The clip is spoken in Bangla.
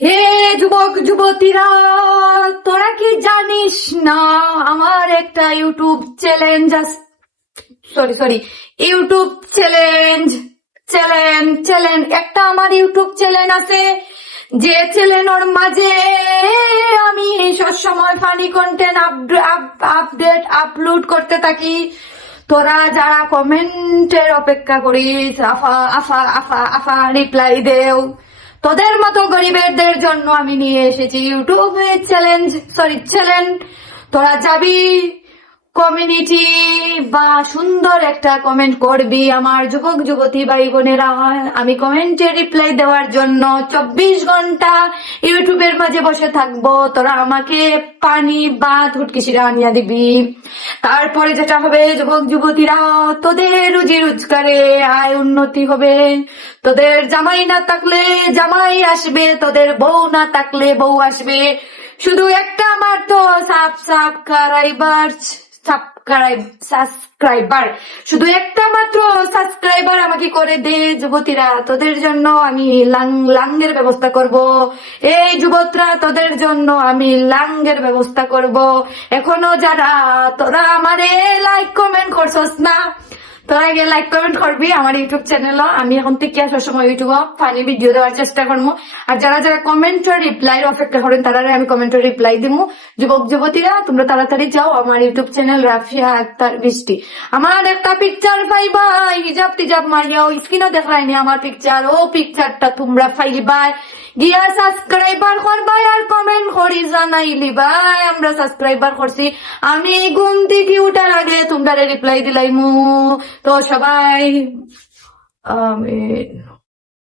হে যুবক যুবতীরা, তোরা কি জানিস না আমার একটা YouTube challenge sorry YouTube challenge challenge challenge একটা আমার ইউটিউব চ্যানেল আছে, যে চ্যানেলের মাঝে আমি সবসময় ফানি কন্টেন্ট আপডেট আপলোড করতে থাকি। তোরা যারা কমেন্টের অপেক্ষা করিস, আফা আফা আফা আফা রিপ্লাই দেও, তোদের মতো গরিবেরদের জন্য আমি নিয়ে এসেছি ইউটিউব চ্যালেঞ্জ। তোরা যাবি কমিউনিটি বা সুন্দর একটা কমেন্ট করবি আমার যুবক যুবতী ভাই বোনেরা। আমি কমেন্টে রিপ্লাই দেওয়ার জন্য 24 ঘন্টা ইউটিউবের মাঝে বসে থাকবো। তোরা আমাকে পানি বা ধুটকিসিরা আনিয়া দিবি। তারপরে যেটা হবে যুবক যুবতীরা, তোদের রুজি রোজগারে আয় উন্নতি হবে। তোদের জামাই না থাকলে জামাই আসবে, তোদের বউ না থাকলে বউ আসবে। শুধু একটা মাত্র সাবস্ক্রাইবার শুধু একটা মাত্র সাবস্ক্রাইবার আমাকে করে দে যুবতীরা। তোদের জন্য আমি লাঙ্গের ব্যবস্থা করব। এই যুবতরা, তোদের জন্য আমি লাঙ্গের ব্যবস্থা করব। এখনো যারা তোরা আমারে লাইক কমেন্ট করছস না, তোরা গিয়ে লাইক কমেন্ট করবি আমার ইউটিউব চ্যানেল। আমি এখন থেকে সবসময় ইউটিউবে ফানি ভিডিও দেওয়ার চেষ্টা করবো। আর যারা যারা কমেন্ট রিপ্লাই অপেক্ষা করেন তারা আমি কমেন্ট রিপ্লাই দিব। যুবক যুবতীরা, তোমরা তাড়াতাড়ি যাও আমার ইউটিউব চ্যানেল রাফিয়া আক্তার বৃষ্টি। আমার একটা পিকচার পাইবা, হিজাব টিজাব মারিয়াও স্ক্রিনও দেখায়নি আমার পিকচার, ও পিকচারটা তোমরা পাইবাই। গিয়া সাবস্ক্রাইবার করবাই আর কমেন্ট করি জানাইলি ভাই আমরা সাবস্ক্রাইবার করছি। আমি ঘুম থেকে উঠার আগে তোমরা রিপ্লাই দিলাইমু। তো সবাই আমিন।